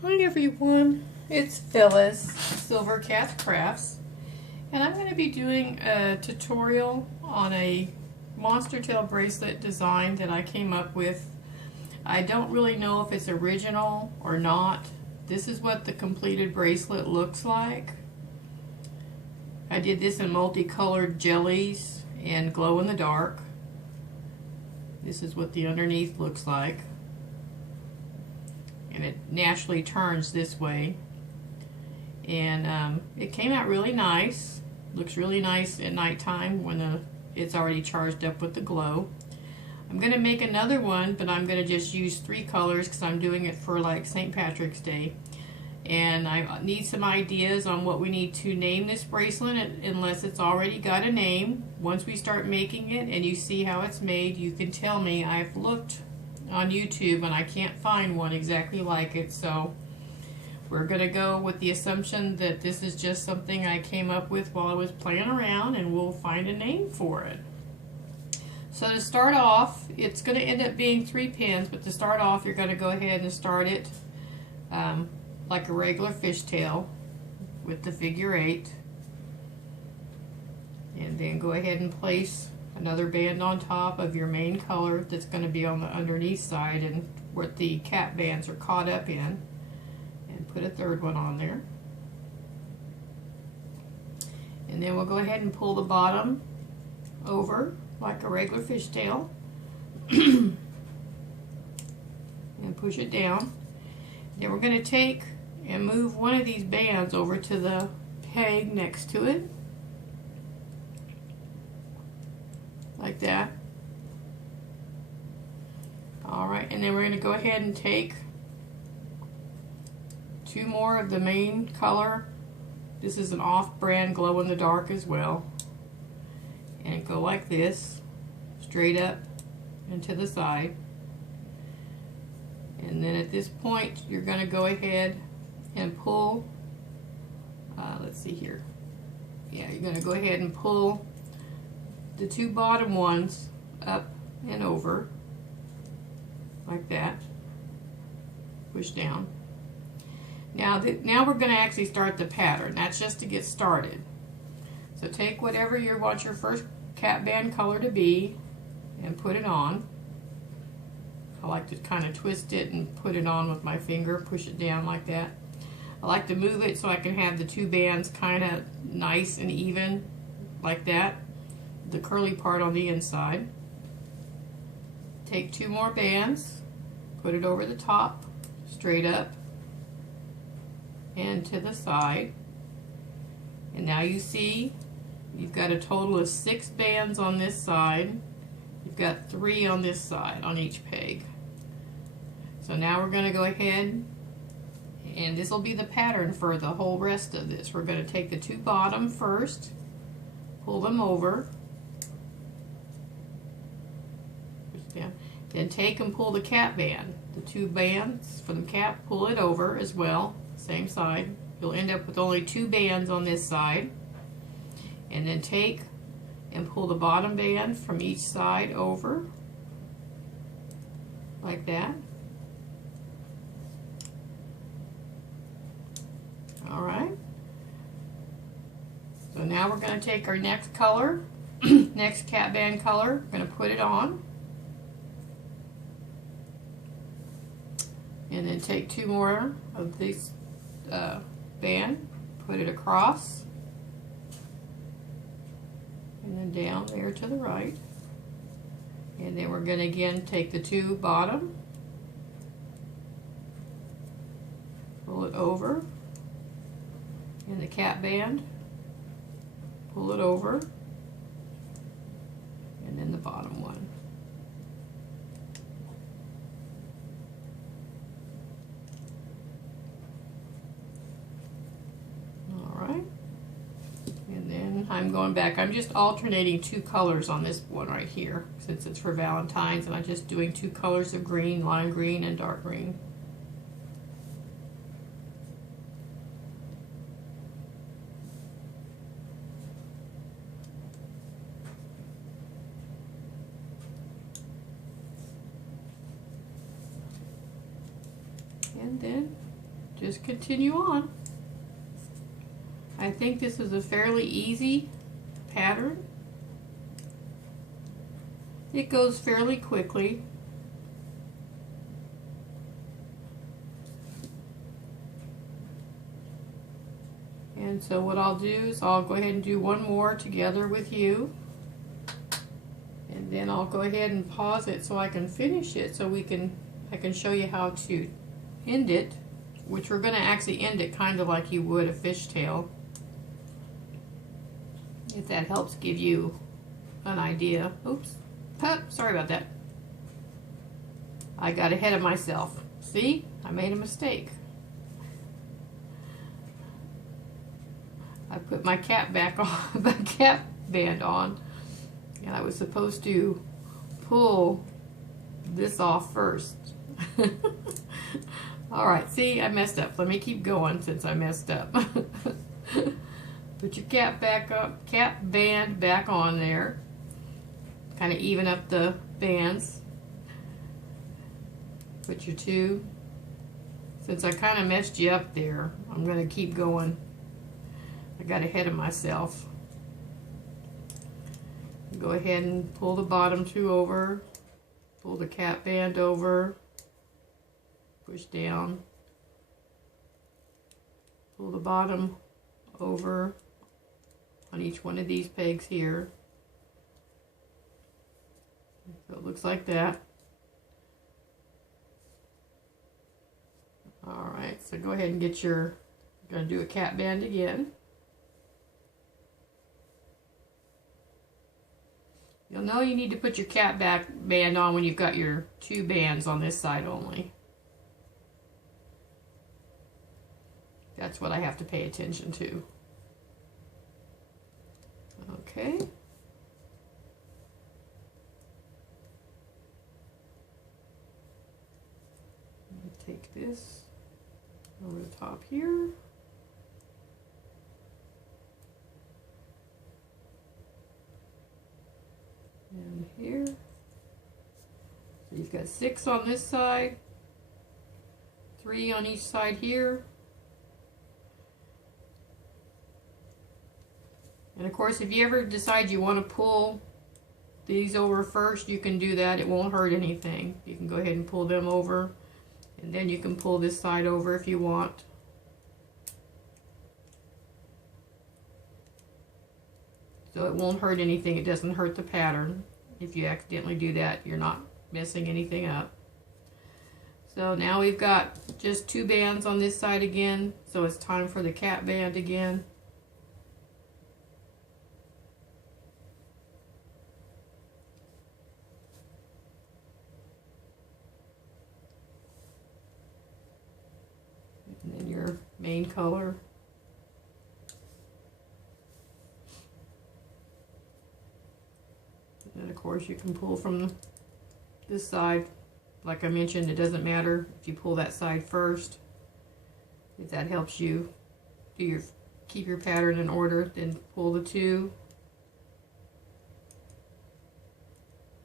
Hi everyone, it's Phyllis, Silver Cat Crafts, and I'm going to be doing a tutorial on a monster tail bracelet design that I came up with. I don't really know if it's original or not. This is what the completed bracelet looks like. I did this in multicolored jellies and glow in the dark. This is what the underneath looks like. And it naturally turns this way, and it came out really nice. Looks really nice at nighttime when it's already charged up with the glow. I'm going to make another one, but I'm going to just use 3 colors because I'm doing it for like St. Patrick's Day, and I need some ideas on what we need to name this bracelet unless it's already got a name. Once we start making it and you see how it's made, you can tell me. I've looked on YouTube and I can't find one exactly like it, so we're gonna go with the assumption that this is just something I came up with while I was playing around, and we'll find a name for it. So to start off, it's gonna end up being 3 pins, but to start off you're gonna go ahead and start it like a regular fishtail with the figure 8, and then go ahead and place another band on top of your main color that's going to be on the underneath side and what the cap bands are caught up in, and put a 3rd one on there. And then we'll go ahead and pull the bottom over like a regular fishtail and push it down. Then we're going to take and move one of these bands over to the peg next to it, like that. Alright, and then we're going to go ahead and take 2 more of the main color. This is an off-brand glow in the dark as well. And go like this, straight up and to the side. And then at this point, you're going to go ahead and pull, let's see here. Yeah, you're going to go ahead and pull the 2 bottom ones up and over like that. Push down. Now we're going to actually start the pattern. That's just to get started. So take whatever you want your first cap band color to be and put it on. I like to kind of twist it and put it on with my finger, push it down like that. I like to move it so I can have the 2 bands kind of nice and even like that. The curly part on the inside. Take 2 more bands, put it over the top, straight up and to the side. And now you see you've got a total of 6 bands on this side. You've got 3 on this side on each peg. So now we're going to go ahead, and this will be the pattern for the whole rest of this. We're going to take the 2 bottom first, pull them over, then take and pull the cap band. The 2 bands for the cap, pull it over as well, same side. You'll end up with only 2 bands on this side. And then take and pull the bottom band from each side over, like that. Alright. So now we're going to take our next color, next cap band color, we're going to put it on. And then take 2 more of this band, put it across, and then down there to the right. And then we're going to again take the 2 bottom, pull it over, and the cap band, pull it over, and then the bottom one. I'm going back. I'm just alternating 2 colors on this one right here since it's for Valentine's, and I'm just doing 2 colors of green, lime green and dark green. And then just continue on. I think this is a fairly easy pattern. It goes fairly quickly. And so what I'll do is I'll go ahead and do one more together with you. And then I'll go ahead and pause it so I can finish it, so I can show you how to end it, which we're going to actually end it kind of like you would a fishtail, if that helps give you an idea. Oops, sorry about that. I got ahead of myself. See, I made a mistake. I put my cap back on, my cap band on, and I was supposed to pull this off first. Alright, see, I messed up. Let me keep going since I messed up. Put your cap band back on there. Kind of even up the bands. Put your two. Since I kind of messed you up there, I'm going to keep going. I got ahead of myself. Go ahead and pull the bottom two over. Pull the cap band over. Push down. Pull the bottom over on each one of these pegs here. So it looks like that. Alright, so go ahead and get your, you're going to do a cap band again. You'll know you need to put your cap band on when you've got your two bands on this side only. That's what I have to pay attention to. Okay. Take this over the top here. And here. So you've got 6 on this side, 3 on each side here. And of course, if you ever decide you want to pull these over first, you can do that. It won't hurt anything. You can go ahead and pull them over, and then you can pull this side over if you want. So it won't hurt anything. It doesn't hurt the pattern. If you accidentally do that, you're not messing anything up. So now we've got just 2 bands on this side again. So it's time for the cap band again. And then your main color. And of course you can pull from this side. Like I mentioned, it doesn't matter if you pull that side first. If that helps you do keep your pattern in order, then pull the 2.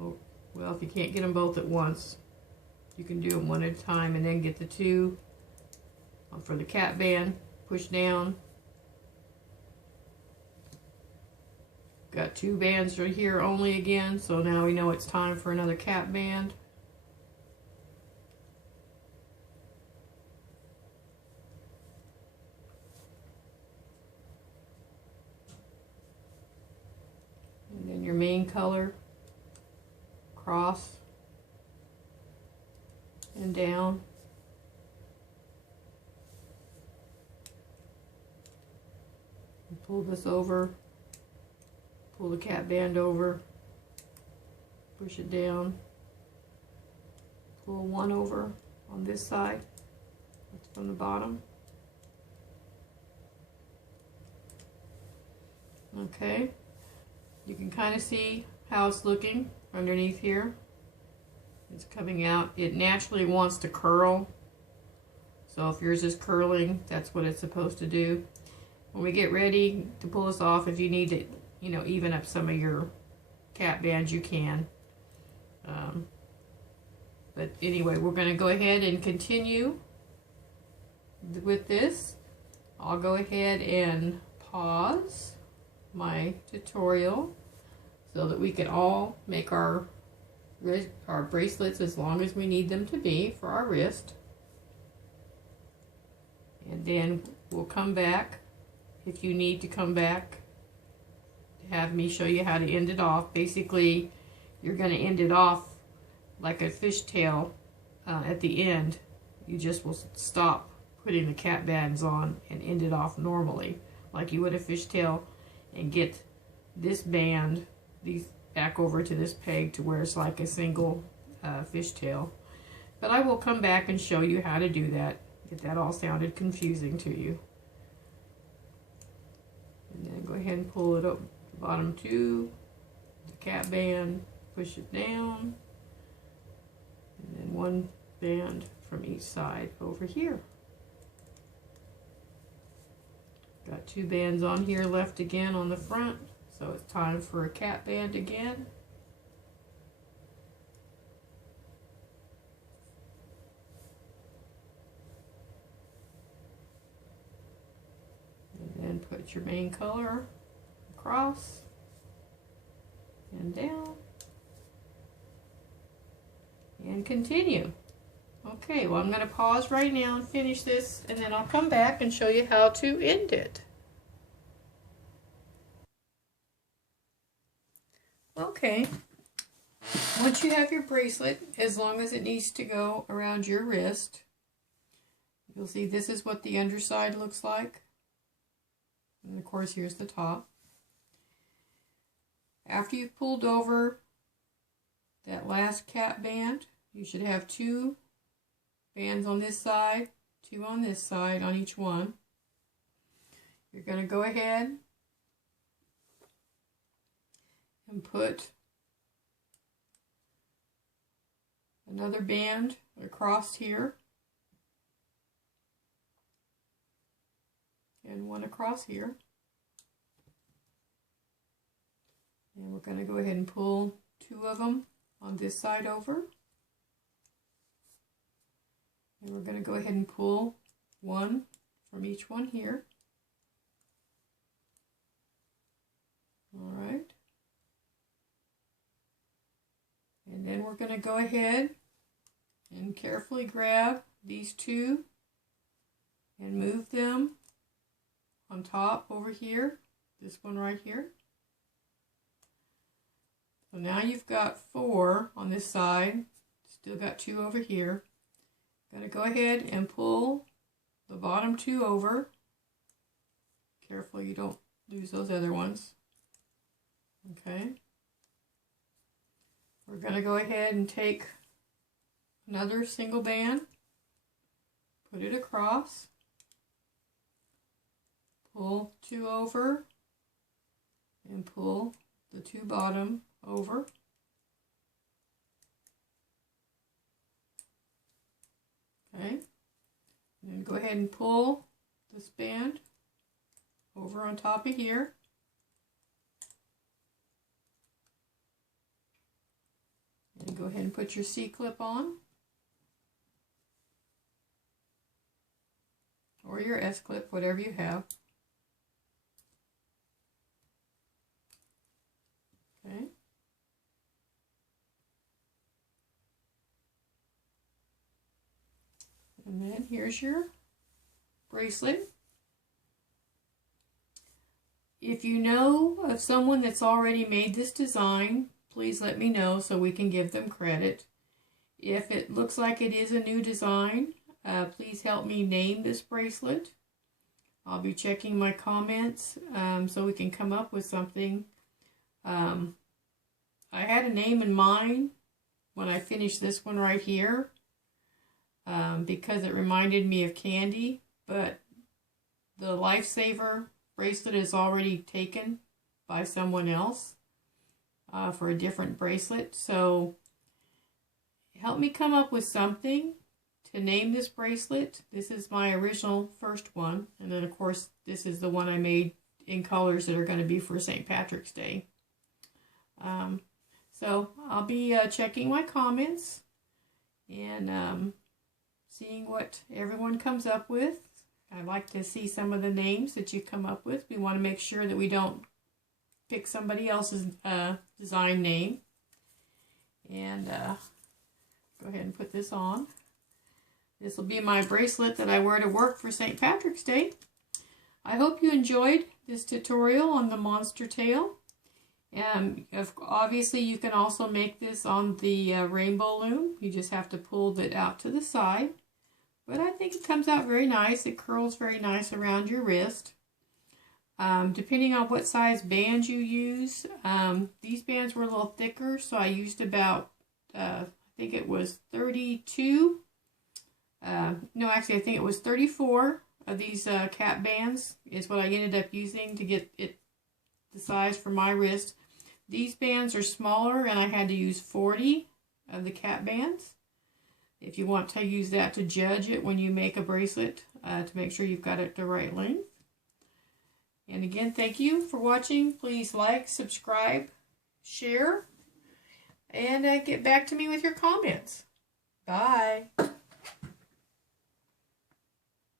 Oh, well, if you can't get them both at once, you can do them one at a time and then get the 2 for the cap band. Push down. Got 2 bands right here only again, so now we know it's time for another cap band. And then your main color, cross and down. And pull this over. Pull the cap band over, push it down, pull 1 over on this side, that's from the bottom. Okay, you can kind of see how it's looking underneath here. It's coming out. It naturally wants to curl, so if yours is curling, that's what it's supposed to do. When we get ready to pull this off, if you need to even up some of your cap bands, you can. But anyway, we're going to go ahead and continue with this, I'll go ahead and pause my tutorial so that we can all make our bracelets as long as we need them to be for our wrist. And then we'll come back if you need to come back to have me show you how to end it off. Basically, you're going to end it off like a fishtail at the end. You just will stop putting the cap bands on and end it off normally like you would a fishtail, and get this band, these back over to this peg to where it's like a single fishtail. But I will come back and show you how to do that if that all sounded confusing to you. And then go ahead and pull it up the bottom two, the cap band, push it down, and then one band from each side over here. Got two bands on here left again on the front, so it's time for a cap band again. And then put your main color across and down and continue. Okay, well, I'm going to pause right now and finish this, and then I'll come back and show you how to end it. Okay, once you have your bracelet, as long as it needs to go around your wrist, you'll see this is what the underside looks like. And of course, here's the top. After you've pulled over that last cap band, you should have two bands on this side, two on this side on each one. You're going to go ahead and put another band across here and one across here. And we're going to go ahead and pull two of them on this side over. And we're going to go ahead and pull one from each one here. All right. And then we're going to go ahead and carefully grab these two and move them on top over here, this one right here. So now you've got four on this side, still got two over here. Going to go ahead and pull the bottom two over. Careful you don't lose those other ones. Okay. We're going to go ahead and take another single band, put it across, pull two over, and pull the two bottom over. Okay, and then go ahead and pull this band over on top of here. And go ahead and put your C-clip on, or your S-clip, whatever you have. Okay. And then here's your bracelet. If you know of someone that's already made this design, please let me know so we can give them credit. If it looks like it is a new design, please help me name this bracelet. I'll be checking my comments so we can come up with something. I had a name in mind when I finished this one right here because it reminded me of candy, but the Lifesaver bracelet is already taken by someone else for a different bracelet. So help me come up with something to name this bracelet. This is my original first one, and then of course this is the one I made in colors that are going to be for St. Patrick's Day. So I'll be checking my comments and seeing what everyone comes up with. I'd like to see some of the names that you come up with. We want to make sure that we don't pick somebody else's design name. And go ahead and put this on. This will be my bracelet that I wear to work for St. Patrick's Day. I hope you enjoyed this tutorial on the monster tail. Obviously, you can also make this on the rainbow loom. You just have to pull it out to the side. But I think it comes out very nice. It curls very nice around your wrist. Depending on what size band you use, these bands were a little thicker, so I used about, I think it was 32. No, actually, I think it was 34 of these cap bands is what I ended up using to get it the size for my wrist. These bands are smaller, and I had to use 40 of the cap bands. If you want to use that to judge it when you make a bracelet, to make sure you've got it the right length. And again, thank you for watching. Please like, subscribe, share, and get back to me with your comments. Bye.